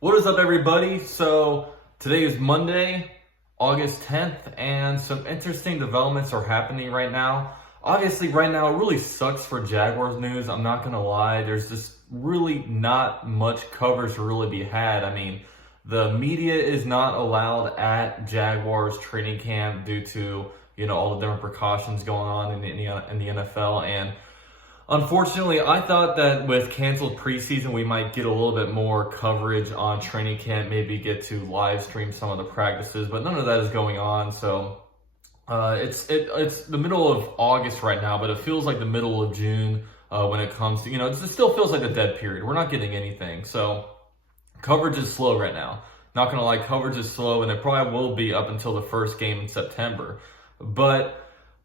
What is up, everybody? So today is Monday, August 10th, and some interesting developments are happening right now. Obviously, right now, it really sucks for Jaguars news. I'm not going to lie. There's just really not much coverage to really be had. I mean, the media is not allowed at Jaguars training camp due to, all the different precautions going on in the NFL. And unfortunately, I thought that with canceled preseason, we might get a little bit more coverage on training camp, maybe get to live stream some of the practices, but none of that is going on. So it's the middle of August right now, but it feels like the middle of June when it comes to, it still feels like a dead period. We're not getting anything. So coverage is slow right now. Not going to lie, coverage is slow, and it probably will be up until the first game in September. But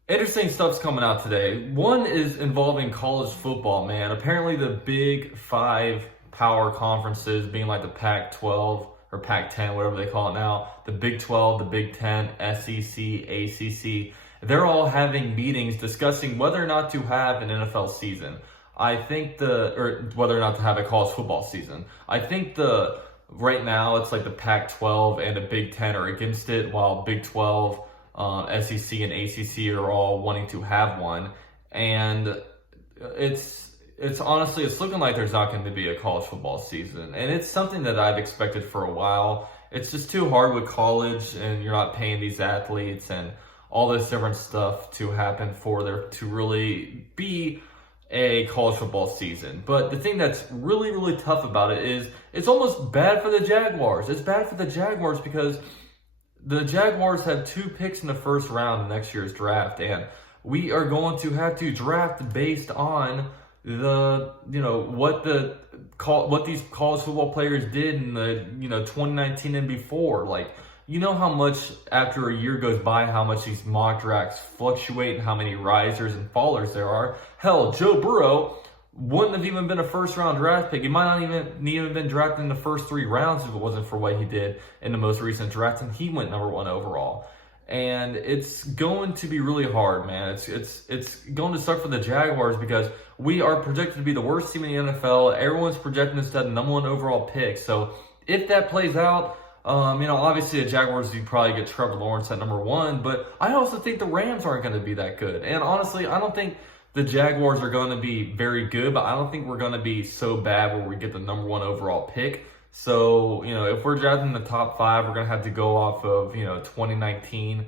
interesting stuff's coming out today. One is involving college football, man. Apparently the big five power conferences, being like the Pac-12 or Pac-10, whatever they call it now, the Big 12, the Big 10, SEC, ACC, they're all having meetings discussing whether or not to have an NFL season. Or whether or not to have a college football season. I think right now it's like the Pac-12 and the Big 10 are against it, while Big 12, SEC and ACC are all wanting to have one, and it's honestly, it's looking like there's not going to be a college football season, and it's something that I've expected for a while. It's just too hard with college, and you're not paying these athletes and all this different stuff to happen for there to really be a college football season. But the thing that's really, really tough about it is it's almost bad for the Jaguars. It's bad for the Jaguars because the Jaguars have 2 picks in the first round in next year's draft, and we are going to have to draft based on what these college football players did in the 2019 and before. Like, how much after a year goes by, how much these mock drafts fluctuate and how many risers and fallers there are. Hell, Joe Burrow wouldn't have even been a first-round draft pick. He might not even been drafted in the first 3 rounds if it wasn't for what he did in the most recent draft, and he went number 1 overall. And it's going to be really hard, man. It's going to suck for the Jaguars because we are projected to be the worst team in the NFL. Everyone's projecting us to have the number 1 overall pick. So if that plays out, obviously the Jaguars, you probably get Trevor Lawrence at number 1, but I also think the Rams aren't going to be that good. And honestly, I don't think the Jaguars are going to be very good, but I don't think we're going to be so bad where we get the number 1 overall pick. So, if we're drafting the top 5, we're going to have to go off of, 2019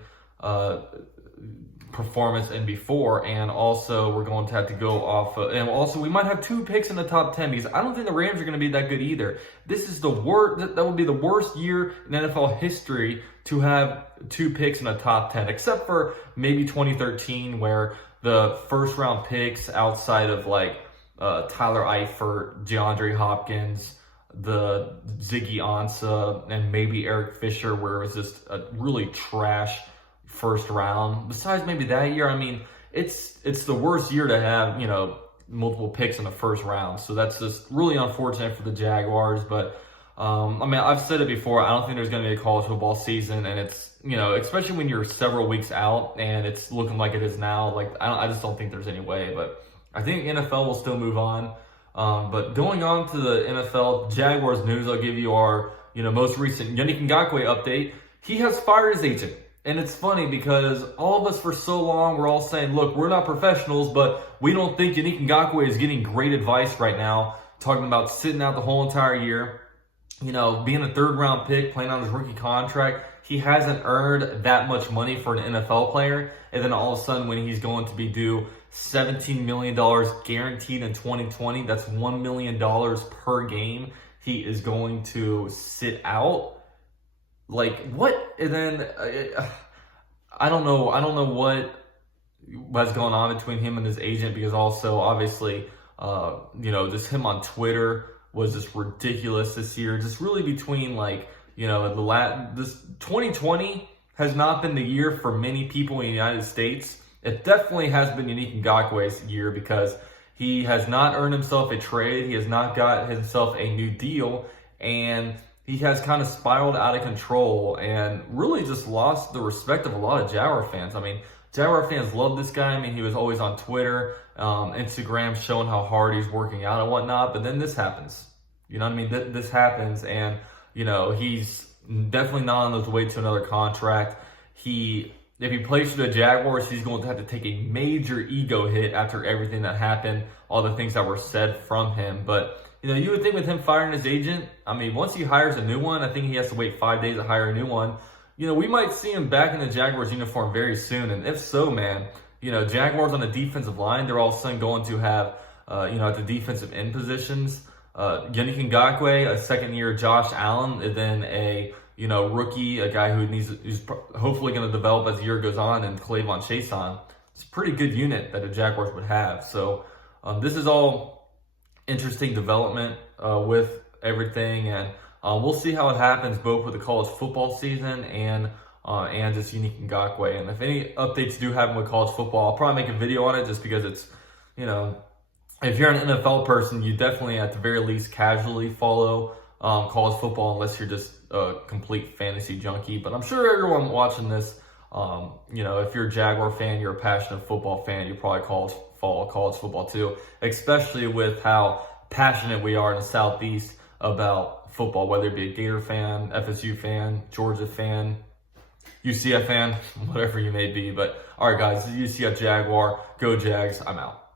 performance and before, and also we're going to have to go off of, and also we might have 2 picks in the top 10 because I don't think the Rams are going to be that good either. This is the worst, that would be the worst year in NFL history to have 2 picks in the top 10, except for maybe 2013 where the first round picks outside of Tyler Eifert, DeAndre Hopkins, the Ziggy Ansah, and maybe Eric Fisher, where it was just a really trash first round. Besides maybe that year, I mean, it's the worst year to have, multiple picks in the first round. So that's just really unfortunate for the Jaguars. But, I've said it before, I don't think there's going to be a college football season, and it's, especially when you're several weeks out and it's looking like it is now, I just don't think there's any way. But I think NFL will still move on. But going on to the NFL Jaguars news, I'll give you our, most recent Yannick Ngakoue update. He has fired his agent. And it's funny because all of us for so long, we're all saying, look, we're not professionals, but we don't think Yannick Ngakoue is getting great advice right now, talking about sitting out the whole entire year, being a 3rd round pick, playing on his rookie contract. He hasn't earned that much money for an NFL player. And then all of a sudden, when he's going to be due $17 million guaranteed in 2020, that's $1 million per game, he is going to sit out. Like, what? And then I don't know what's going on between him and his agent, because also obviously just him on Twitter was just ridiculous this year. Just really between this 2020 has not been the year for many people in the United States. It definitely has been Yannick Ngakoue's year because he has not earned himself a trade. He has not got himself a new deal, and he has kind of spiraled out of control and really just lost the respect of a lot of Jaguar fans. I mean, Jaguar fans love this guy. I mean, he was always on Twitter, Instagram, showing how hard he's working out and whatnot. But then this happens. You know what I mean? This happens, and he's definitely not on his way to another contract. If he plays for the Jaguars, he's going to have to take a major ego hit after everything that happened, all the things that were said from him. But, you would think with him firing his agent, I mean, once he hires a new one, I think he has to wait 5 days to hire a new one. We might see him back in the Jaguars uniform very soon. And if so, man, Jaguars on the defensive line, they're all of a sudden going to have, at the defensive end positions, Yannick Ngakoue, a second-year Josh Allen, and then a rookie, a guy who's hopefully going to develop as the year goes on, and Clavon Chason. It's a pretty good unit that the Jaguars would have. So this is all interesting development with everything, and we'll see how it happens both with the college football season and just Yannick Ngakoue. And if any updates do happen with college football, I'll probably make a video on it just because it's, if you're an NFL person, you definitely at the very least casually follow college football unless you're just a complete fantasy junkie. But I'm sure everyone watching this, if you're a Jaguar fan, you're a passionate football fan, you probably follow college football too, especially with how passionate we are in the Southeast about football, whether it be a Gator fan, FSU fan, Georgia fan, UCF fan, whatever you may be. But all right, guys, this is UCF Jaguar. Go Jags. I'm out.